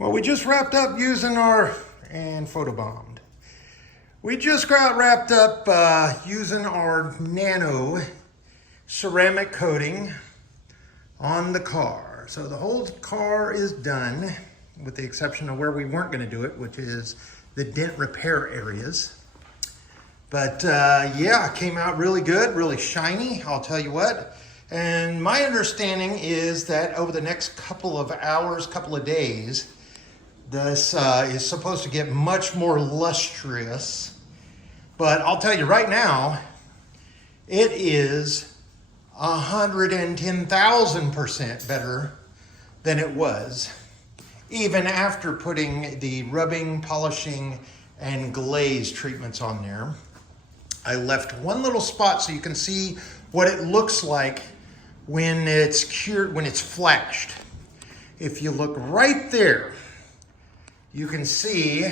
Well, we just wrapped up using our, and photobombed. We just got wrapped up using our nano ceramic coating on the car. So the whole car is done, with the exception of where we weren't gonna do it, which is the dent repair areas. But yeah, it came out really good, really shiny, I'll tell you what. And my understanding is that over the next couple of hours, couple of days, this is supposed to get much more lustrous. But I'll tell you right now, it is 110,000% better than it was, even after putting the rubbing, polishing, and glaze treatments on there. I left one little spot so you can see what it looks like when it's cured, when it's flashed. If you look right there, you can see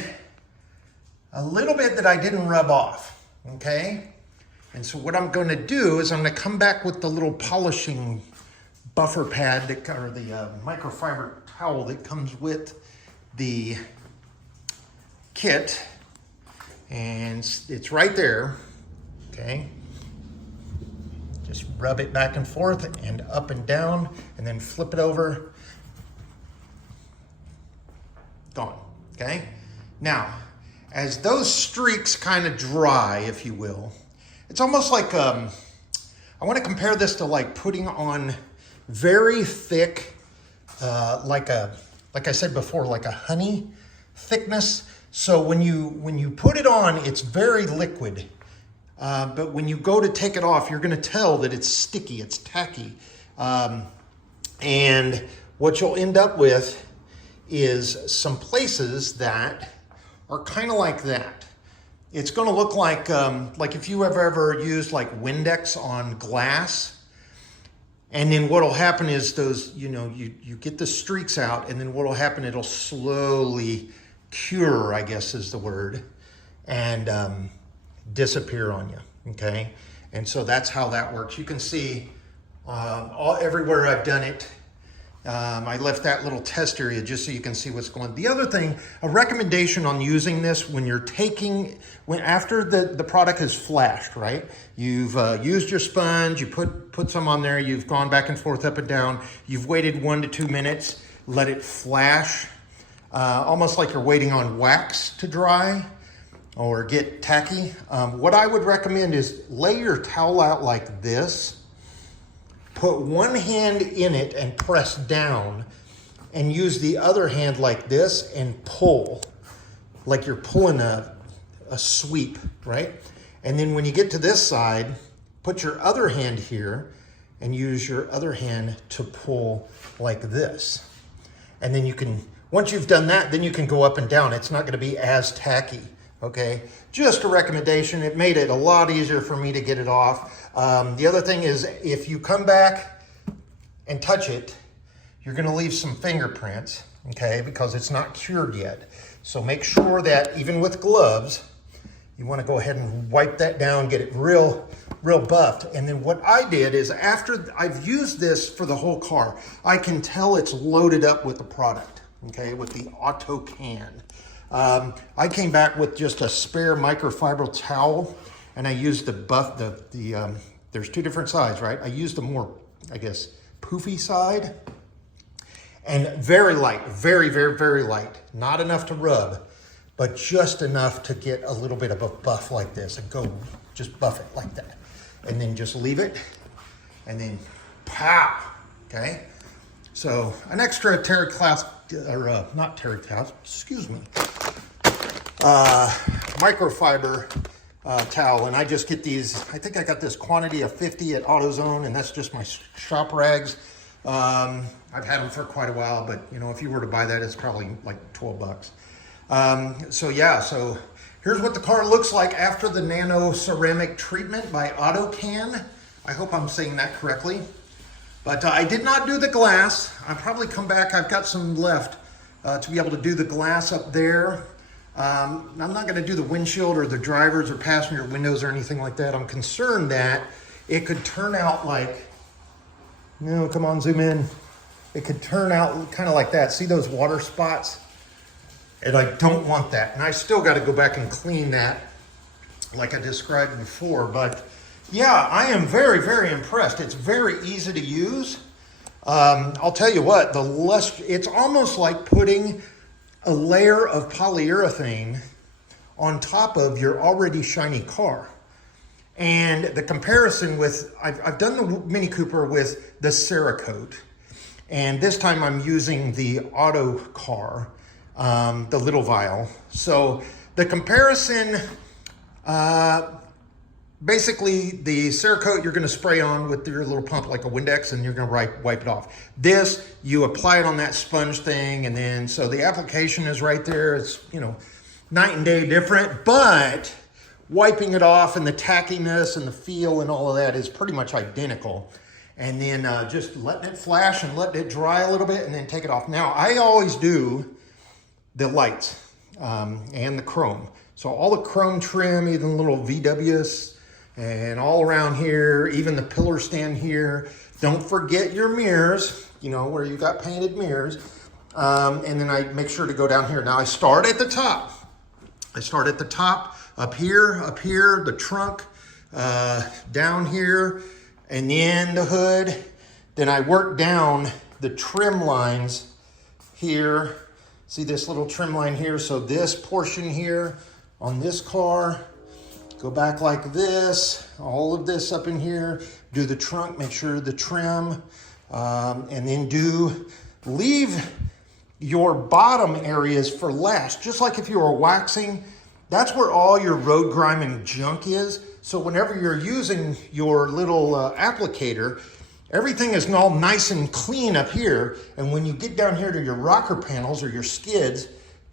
a little bit that I didn't rub off, okay? And so what I'm gonna do is I'm gonna come back with the little polishing buffer pad, that, or the microfiber towel that comes with the kit. And it's right there, okay? Just rub it back and forth and up and down, and then flip it over. Gone, okay? Now, as those streaks kind of dry, if you will, it's almost like, I want to compare this to like putting on very thick, like I said before, like a honey thickness. So when you put it on, it's very liquid. But when you go to take it off, you're going to tell that it's sticky, it's tacky. And what you'll end up with is some places that are kind of like that. It's going to look like if you have ever used like Windex on glass, and then what'll happen is those, you get the streaks out, and then what'll happen, it'll slowly cure, I guess is the word, and disappear on you, okay? And so that's how that works. You can see everywhere I've done it. I left that little test area just so you can see what's going on. The other thing, a recommendation on using this when you're after the product is flashed, right? You've used your sponge, you put some on there, you've gone back and forth, up and down, you've waited 1 to 2 minutes, let it flash, almost like you're waiting on wax to dry or get tacky. What I would recommend is lay your towel out like this, put one hand in it and press down, and use the other hand like this and pull, like you're pulling a sweep, right? And then when you get to this side, put your other hand here and use your other hand to pull like this. And then you can, once you've done that, then you can go up and down. It's not gonna be as tacky, okay? Just a recommendation. It made it a lot easier for me to get it off. The other thing is, if you come back and touch it, you're gonna leave some fingerprints, okay? Because it's not cured yet. So make sure that even with gloves, you wanna go ahead and wipe that down, get it real buffed. And then what I did is, after I've used this for the whole car, I can tell it's loaded up with the product, okay? With the Autokcan. I came back with just a spare microfiber towel, and I used the there's two different sides, right? I used the more, I guess, poofy side, and very light, very, very, very light. Not enough to rub, but just enough to get a little bit of a buff like this, and go just buff it like that. And then just leave it, and then pow, okay? So an extra terry cloth, or not terry cloth, excuse me, microfiber towel, and I just get these. I think I got this quantity of 50 at AutoZone, and that's just my shop rags. I've had them for quite a while, but if you were to buy that, it's probably like 12 bucks. So yeah, so here's what the car looks like after the nano ceramic treatment by Autokcan. I hope I'm saying that correctly. But I did not do the glass. I'll probably come back. I've got some left to be able to do the glass up there. I'm not going to do the windshield or the driver's or passenger windows or anything like that. I'm concerned that it could turn out like, come on, zoom in. It could turn out kind of like that. See those water spots? And I don't want that. And I still got to go back and clean that like I described before. But yeah, I am very, very impressed. It's very easy to use. I'll tell you what, it's almost like putting a layer of polyurethane on top of your already shiny car. And the comparison with, I've done the Mini Cooper with the Cerakote. And this time I'm using the Autokcan, the little vial. So the comparison, basically the Cerakote you're gonna spray on with your little pump like a Windex and you're gonna wipe it off. This, you apply it on that sponge thing and then, so the application is right there. It's, you know, night and day different, but wiping it off and the tackiness and the feel and all of that is pretty much identical. And then just letting it flash and letting it dry a little bit and then take it off. Now, I always do the lights and the chrome. So all the chrome trim, even little VWs and all around here, even the pillar stand here. Don't forget your mirrors, you know, where you got painted mirrors. And then I make sure to go down here. Now I start at the top. Up here, the trunk, down here, and then the hood. Then I work down the trim lines here. See this little trim line here? So this portion here on this car, go back like this, all of this up in here, do the trunk, make sure the trim, and then leave your bottom areas for last. Just like if you were waxing, that's where all your road grime and junk is. So whenever you're using your little applicator, everything is all nice and clean up here. And when you get down here to your rocker panels or your skids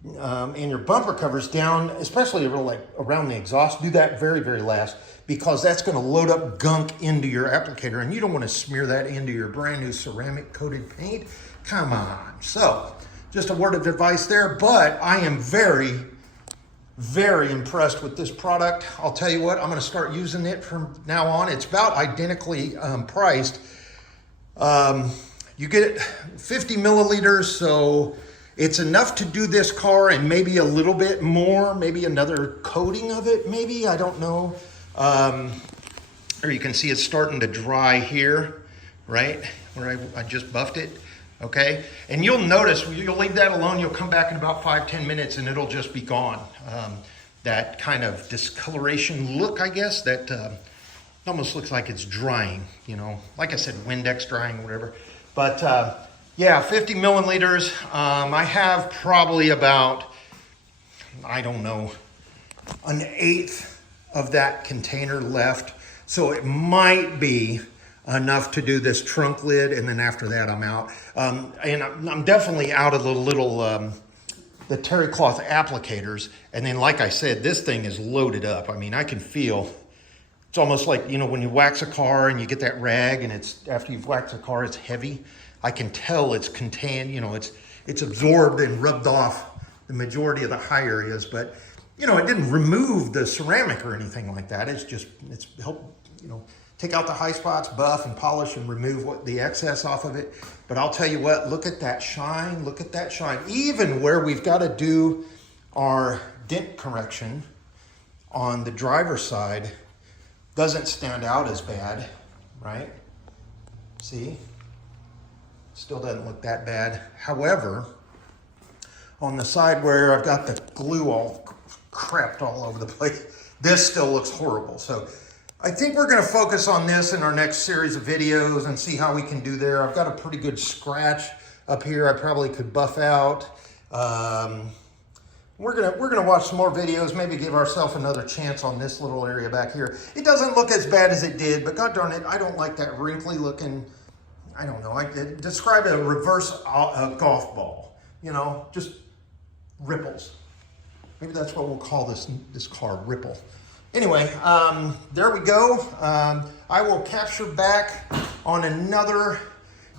and your bumper covers down, especially like around the exhaust, do that very, very last, because that's gonna load up gunk into your applicator and you don't wanna smear that into your brand new ceramic coated paint. Come on. So just a word of advice there, but I am very, very impressed with this product. I'll tell you what, I'm gonna start using it from now on. It's about identically priced. You get it 50 milliliters, so it's enough to do this car and maybe a little bit more, maybe another coating of it, maybe, I don't know. Or you can see it's starting to dry here, right? Where I just buffed it. Okay, and you'll notice, you'll leave that alone, you'll come back in about 5-10 minutes and it'll just be gone. That kind of discoloration look, I guess, that almost looks like it's drying, you know, like I said, Windex drying, whatever. But yeah, 50 milliliters. I have probably about, I don't know, 1/8 of that container left. So it might be enough to do this trunk lid, and then after that I'm out. And I'm definitely out of the little, the terry cloth applicators. And then like I said, this thing is loaded up. I mean, I can feel, it's almost like, you know, when you wax a car and you get that rag and it's, after you've waxed a car, it's heavy. I can tell it's contained, you know, it's absorbed and rubbed off the majority of the high areas, but you know, it didn't remove the ceramic or anything like that. It's just, it's helped, you know, take out the high spots, buff and polish and remove what the excess off of it. But I'll tell you what, look at that shine, look at that shine. Even where we've got to do our dent correction on the driver's side doesn't stand out as bad, right? See? Still doesn't look that bad. However, on the side where I've got the glue all crept all over the place, this still looks horrible. So I think we're gonna focus on this in our next series of videos and see how we can do there. I've got a pretty good scratch up here I probably could buff out. We're gonna watch some more videos, maybe give ourselves another chance on this little area back here. It doesn't look as bad as it did, but god darn it, I don't like that wrinkly looking, I don't know, I describe it a reverse golf ball, you know, just ripples. Maybe that's what we'll call this car, ripple. Anyway, there we go. I will capture back on another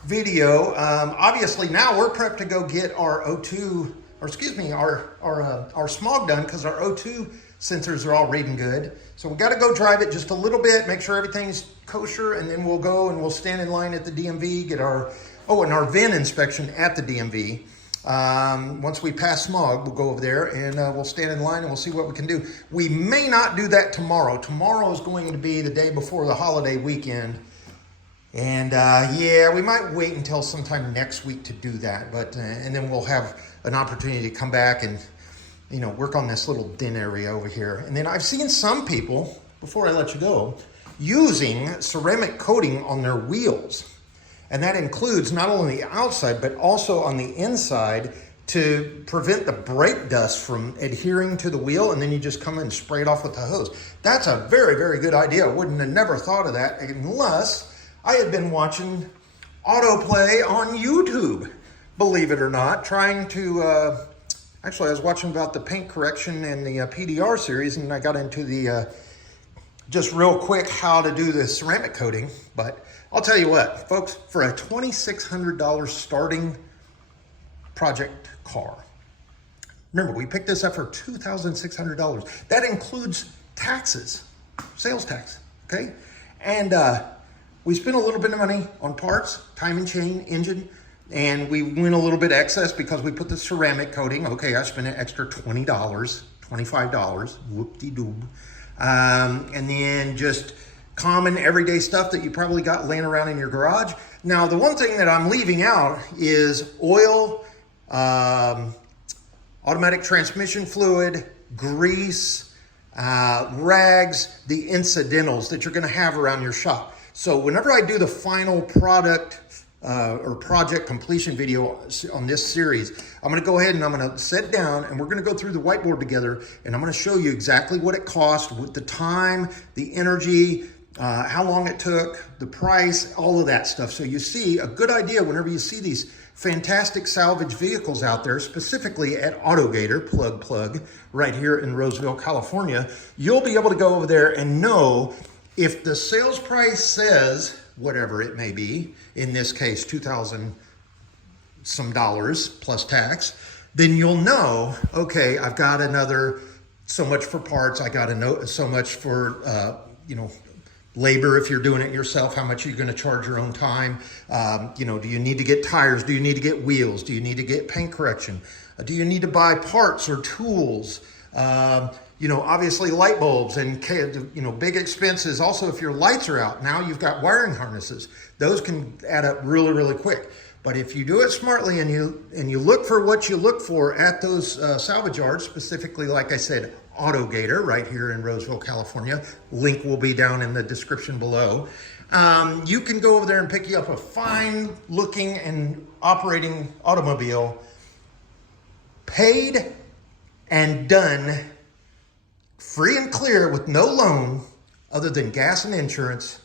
video. Obviously now we're prepped to go get our O2, or excuse me, our smog done, because our O2 sensors are all reading good. So we got to go drive it just a little bit, make sure everything's kosher, and then we'll go and we'll stand in line at the DMV, get our, oh, and our VIN inspection at the DMV. Once we pass Smog, we'll go over there and we'll stand in line and we'll see what we can do. We may not do that tomorrow. Tomorrow is going to be the day before the holiday weekend. And yeah, we might wait until sometime next week to do that. But and then we'll have an opportunity to come back and, you know, work on this little den area over here. And then I've seen some people, before I let you go, using ceramic coating on their wheels. And that includes not only the outside, but also on the inside to prevent the brake dust from adhering to the wheel. And then you just come in and spray it off with the hose. That's a very, very good idea. I wouldn't have never thought of that unless I had been watching autoplay on YouTube, believe it or not, trying to, actually I was watching about the paint correction and the PDR series, and I got into the, just real quick, how to do the ceramic coating. But I'll tell you what, folks, for a $2,600 starting project car, remember, we picked this up for $2,600. That includes taxes, sales tax, okay? And we spent a little bit of money on parts, time and chain, engine, and we went a little bit excess because we put the ceramic coating. Okay, I spent an extra $20, $25, whoop-de-doob. And then just common everyday stuff that you probably got laying around in your garage. Now, the one thing that I'm leaving out is oil, automatic transmission fluid, grease, rags, the incidentals that you're gonna have around your shop. So whenever I do the final product or project completion video on this series, I'm gonna go ahead and I'm gonna sit down and we're gonna go through the whiteboard together, and I'm gonna show you exactly what it cost, with the time, the energy, how long it took, the price, all of that stuff. So you see a good idea whenever you see these fantastic salvage vehicles out there, specifically at AutoGator, plug, right here in Roseville, California. You'll be able to go over there and know if the sales price says, whatever it may be, in this case, $2,000 some dollars plus tax, then you'll know, okay, I've got another so much for parts, I got so much for, you know, labor if you're doing it yourself, how much are you going to charge your own time? You know, do you need to get tires? Do you need to get wheels? Do you need to get paint correction? Do you need to buy parts or tools? You know, obviously light bulbs and, you know, big expenses. Also, if your lights are out, now you've got wiring harnesses. Those can add up really, really quick. But if you do it smartly and you look for what you look for at those salvage yards, specifically, like I said, AutoGator right here in Roseville, California. Link will be down in the description below. You can go over there and pick you up a fine looking and operating automobile, paid and done, free and clear with no loan other than gas and insurance,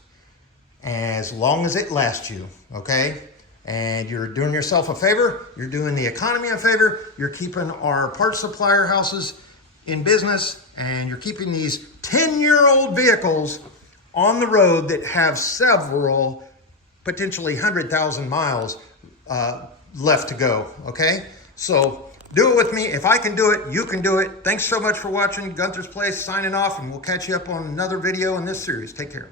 as long as it lasts you, okay? And you're doing yourself a favor, you're doing the economy a favor, you're keeping our parts supplier houses in business, and you're keeping these 10-year-old vehicles on the road that have several, potentially 100,000 miles left to go, okay? So do it with me. If I can do it, you can do it. Thanks so much for watching. Gunther's Place signing off, and we'll catch you up on another video in this series. Take care.